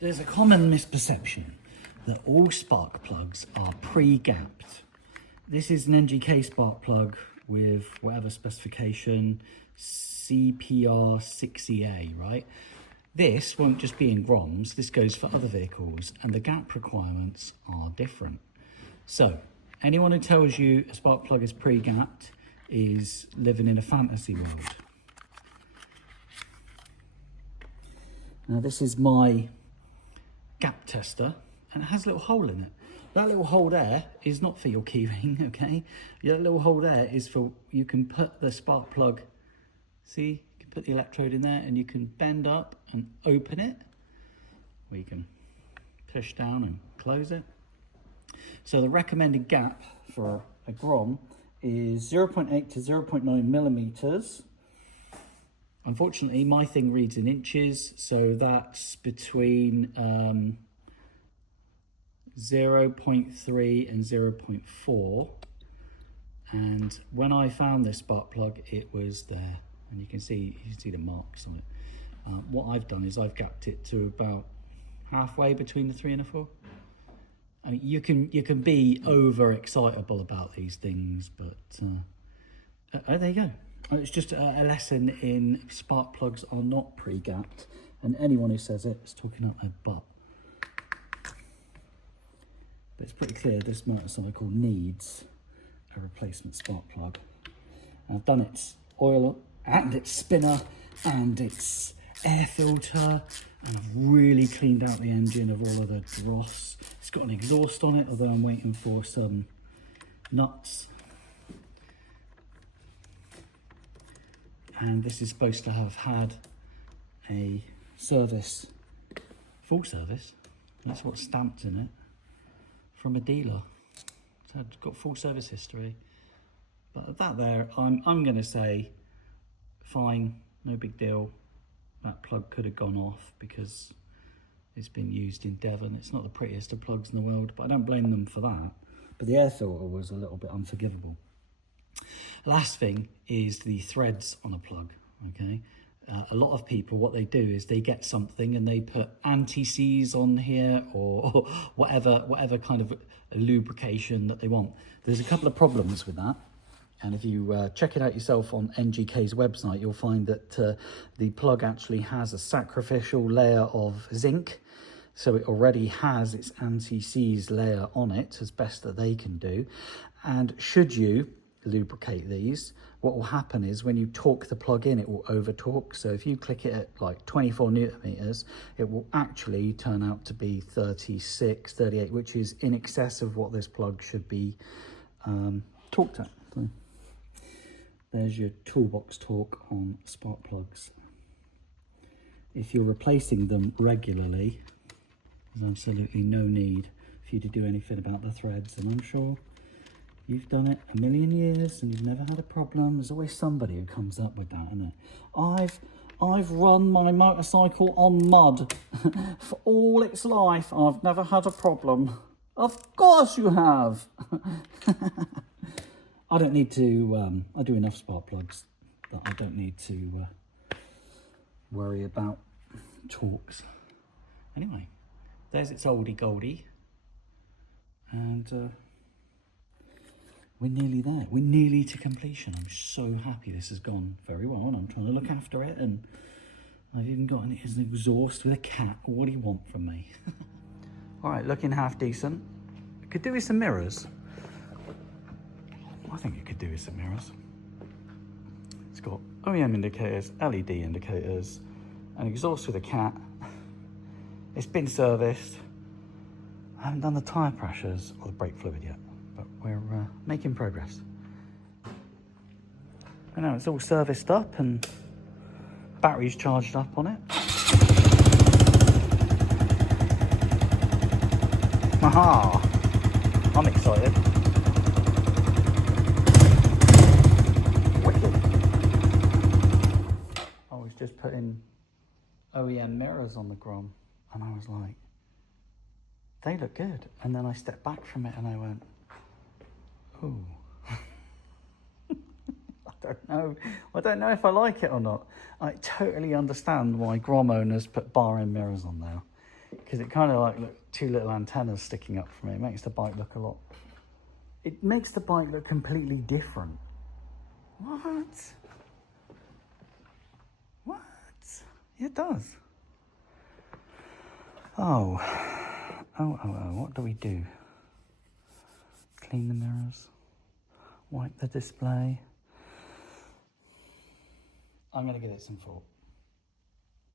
There's a common misperception that all spark plugs are pre-gapped. This is an NGK spark plug with whatever specification, CPR60A, right? This won't just be in Groms, this goes for other vehicles, and the gap requirements are different. So, anyone who tells you a spark plug is pre-gapped is living in a fantasy world. Now this is my gap tester, and it has a little hole in it. That little hole there is not for your keyring, okay? That little hole there is for, you can put the spark plug, see? You can put the electrode in there and you can bend up and open it. Or you can push down and close it. So the recommended gap for a Grom is 0.8 to 0.9 millimeters. Unfortunately, my thing reads in inches, so that's between 0.3 and 0.4. And when I found this spark plug, it was there, and you can see the marks on it. What I've done is I've gapped it to about halfway between the 3 and the 4. I mean, you can be over-excitable about these things, but there you go. It's just a lesson in spark plugs are not pre-gapped, and anyone who says it is talking up their butt. But it's pretty clear this motorcycle needs a replacement spark plug. And I've done its oil and its spinner and its air filter, and I've really cleaned out the engine of all of the dross. It's got an exhaust on it, although I'm waiting for some nuts. And this is supposed to have had a service, full service, that's what's stamped in it, from a dealer. So it's got full service history. But that there, I'm going to say, fine, no big deal. That plug could have gone off because it's been used in Devon. It's not the prettiest of plugs in the world, but I don't blame them for that. But the air filter was a little bit unforgivable. Last thing is the threads on a plug, okay? A lot of people, what they do is they get something and they put anti-seize on here or whatever kind of lubrication that they want. There's a couple of problems with that. And if you check it out yourself on NGK's website, you'll find that the plug actually has a sacrificial layer of zinc. So it already has its anti-seize layer on it as best that they can do. And should you lubricate these, what will happen is when you torque the plug in, it will over torque. So if you click it at like 24 newton meters, it will actually turn out to be 36, 38, which is in excess of what this plug should be torqued at. So there's your toolbox torque on spark plugs. If you're replacing them regularly, there's absolutely no need for you to do anything about the threads, and I'm sure you've done it a million years and you've never had a problem. There's always somebody who comes up with that, isn't there? I've run my motorcycle on mud for all its life. I've never had a problem. Of course you have. I don't need to, I do enough spark plugs that I don't need to worry about torques. Anyway, there's its oldie goldie. And we're nearly there. We're nearly to completion. I'm so happy this has gone very well, and I'm trying to look after it, and I've even got an exhaust with a cat. What do you want from me? All right, looking half decent. Could do with some mirrors. I think it could do with some mirrors. It's got OEM indicators, LED indicators, an exhaust with a cat. It's been serviced. I haven't done the tyre pressures or the brake fluid yet, but we're making progress. I know it's all serviced up and batteries charged up on it. Aha! I'm excited. Wicked. I was just putting OEM mirrors on the Grom, and I was like, they look good. And then I stepped back from it and I went, ooh. I don't know if I like it or not. I totally understand why Grom owners put bar end mirrors on now, because it kind of like look two little antennas sticking up from it. It makes the bike look a lot. It makes the bike look completely different. What? What? It does. Oh. What do we do? Clean the mirrors. Wipe the display. I'm going to give it some thought.